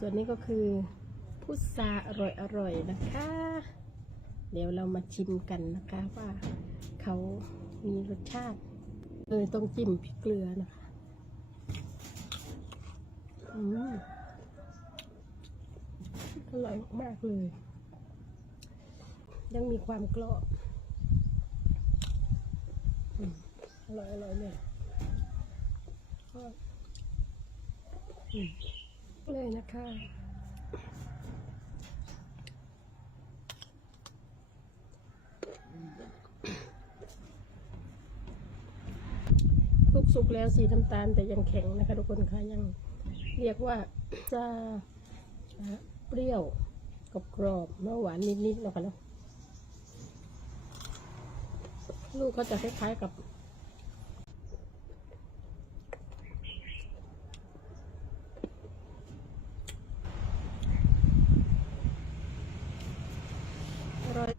ส่วนนี้ก็คือพุทราอร่อยอร่อยๆนะคะ เดี๋ยวเรามาชิมกันนะคะว่าเขามีรสชาติเลยต้องจิ้มพริกเกลือนะคะอืมอร่อยมากๆเลย ยังมีความกรอบอืมอร่อยอร่อยเลยก็อืม เลยนะคะลูกสุกแล้วสีน้ำตาลแต่ยังแข็งนะคะทุกคนคะยังเรียกว่าจะเปรี้ยวกรอบกรอบๆเมื่อหวานนิดๆเนาะคะเนาะลูกก็จะคล้ายๆกับ อร่อย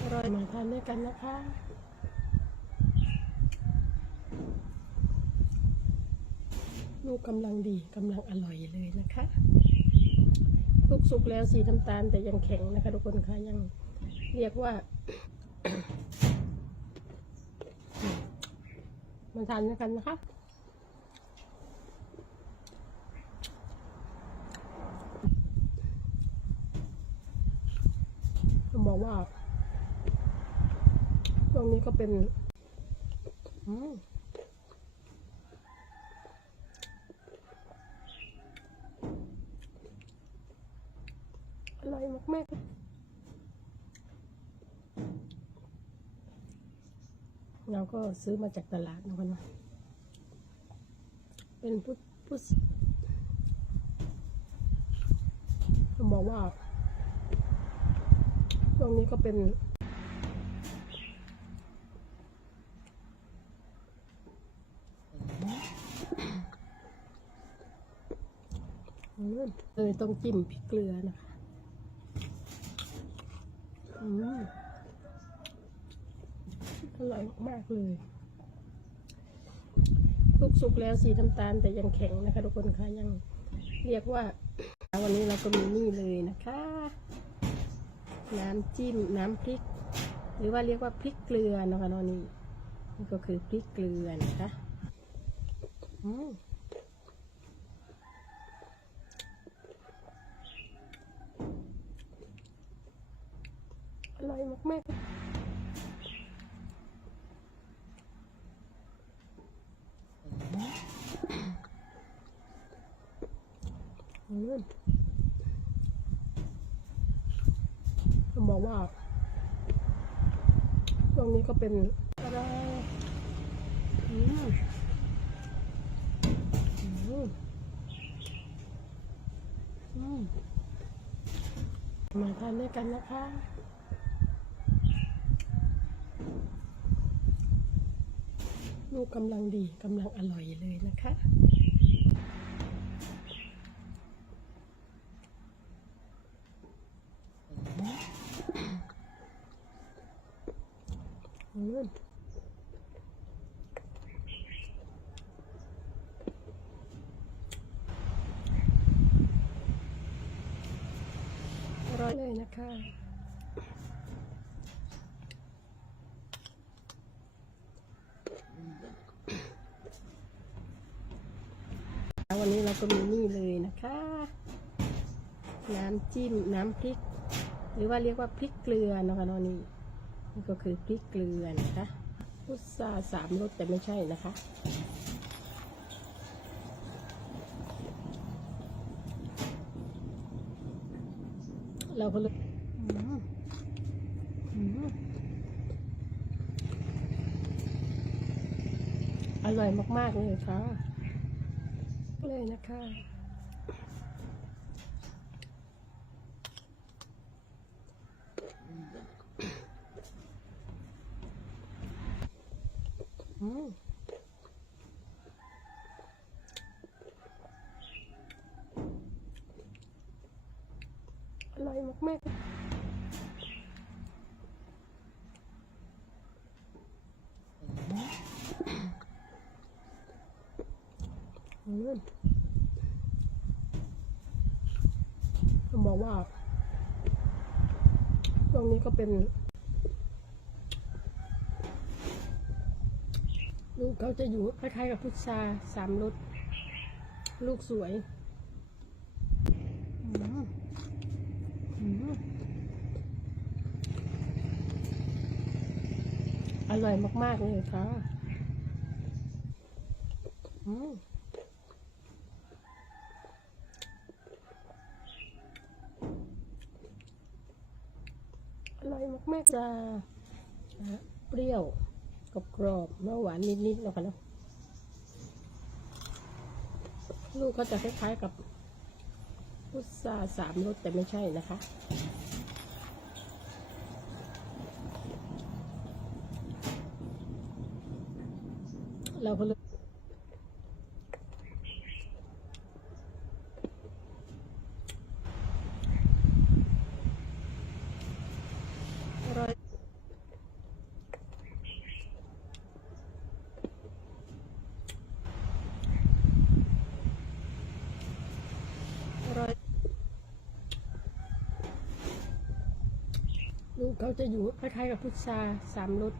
อร่อยมาทานด้วยกันนะคะลูกกำลังดีกำลังอร่อยเลยนะคะลูกสุกแล้วสีน้ำตาลแต่ยังแข็งนะคะทุกคนคะยังเรียกว่า มาทานด้วยกันนะคะบอกว่า ช่วงนี้ก็เป็นอร่อยมากๆเราก็ซื้อมาจากตลาดนะคนนะเป็นพุทพุทผมบอกว่าช่วงนี้ก็เป็น อืมเลยต้องจิ้มพริกเกลือนะคะอืมอร่อยมากเลยลูกสุกแล้วสีน้ำตาลแต่ยังแข็งนะคะทุกคนคะยังเรียกว่า วันนี้เราก็มีนี่เลยนะคะ น้ำจิ้มน้ำพริก หรือว่าเรียกว่าพริกเกลือนะคะนอนี่นี่ก็คือพริกเกลือนะคะอืมอร่อย มากๆอืมผมบอกว่าช่วงนี้ก็เป็นอะไรอืมอืมมาทานด้วยกันนะคะ ลูกกำลังดีกำลังอร่อยเลยนะคะอืมอร่อยเลยนะคะ วันนี้เรา ก็มีนี่เลยนะคะ น้ำจิ้มน้ำพริก หรือว่าเรียกว่าพริกเกลือนะคะนอนี่นี่ก็คือพริกเกลือนะคะพุทราสามรสแต่ไม่ใช่นะคะเราก็เลยอืมอืมอร่อยมาก ๆ เลยค่ะ เลยนะคะอืมอร่อยมากๆ อืมต้องบอกว่าช่วงนี้ก็เป็นลูกเขาจะอยู่คล้ายๆกับพุทราสามรสลูกสวยอืมอืมอร่อยมาก ๆ เลยค่ะอืมอ ร่อยมากๆจะอะเปรี้ยวกรอบๆแล้วหวานนิดๆแล้วกันเนาะลูกเขาจะคล้ายๆกับพุทราสามรสแต่ไม่ใช่นะคะเราก็เลยอร่อยอร่อย ลูกเขาจะอยู่คล้ายๆกับพุทราสามรส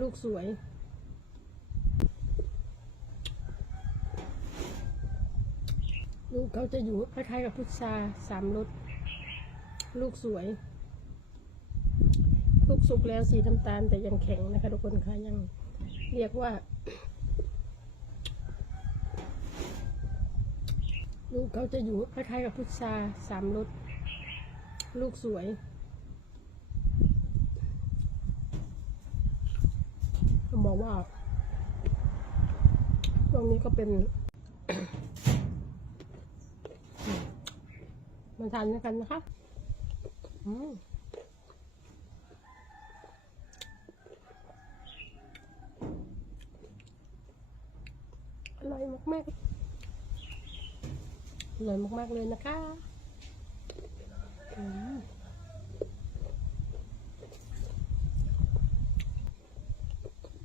ลูกสวย ลูกเขาจะอยู่คล้ายๆกับพุทราสามรสลูกสวย ลูกสุกแล้วสีน้ำตาลแต่ยังแข็งนะคะทุกคนคะยังเรียกว่า ลูกเขาจะอยู่คล้ายๆกับพุทราสามรสลูกสวยต้องบอก ว่าช่วงนี้ก็เป็น มาทานด้วยกันนะคะอืมอร่อยมากๆอร่อยมากๆเลยนะคะ อืม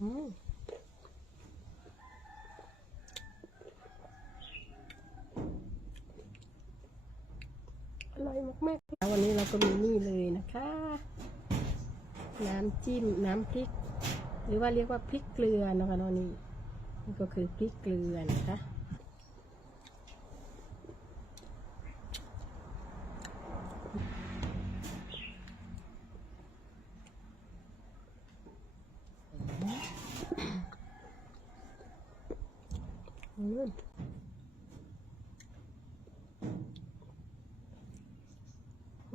อร่อยมากๆ วันนี้เราก็มีนี่เลยนะคะ น้ำจิ้มน้ำพริก หรือว่าเรียกว่าพริกเกลือนะคะนอนี่นี่ก็คือพริกเกลือนะคะ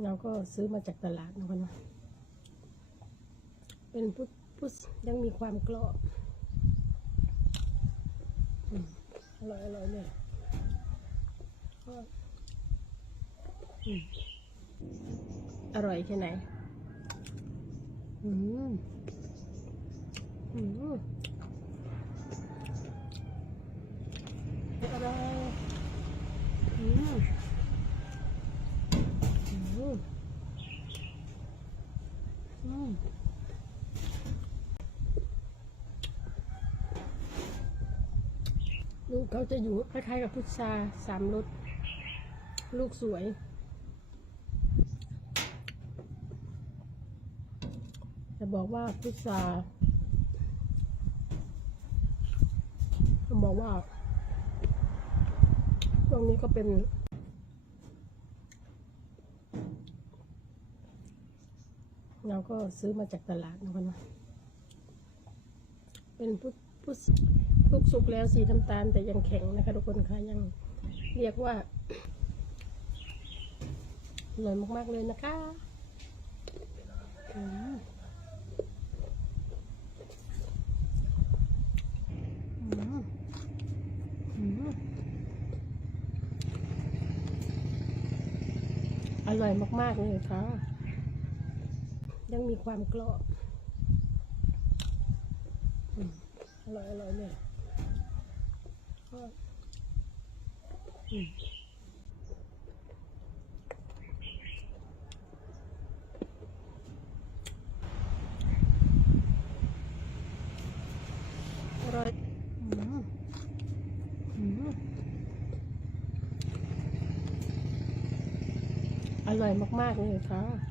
เราก็ซื้อมาจากตลาดนะคะนอะเป็นพุทพุทยังมีความกรอบอร่อยอร่อยเลยก็อืมอร่อยแค่ไหน อืม อืม ลูกเขาจะอยู่คล้ายๆกับพุทราสามรสลูกสวยจะบอกว่าพุทราจะบอกว่า ช่วงนี้ก็เป็น เราก็ซื้อมาจากตลาดนะคะเนะเป็นพุทพุทลูกสุกแล้วสีน้ำตาลแต่ยังแข็งนะคะทุกคนคะยังเรียกว่าอร่อยมาก ๆ เลยนะคะอืมอืมอืม อร่อยมาก ๆ เลยค่ะ ยังมีความกรอบอร่อยอร่อยเลยก็อืมอร่อยอืมอืม อ ร่อยมาก ๆ เลยค่ะ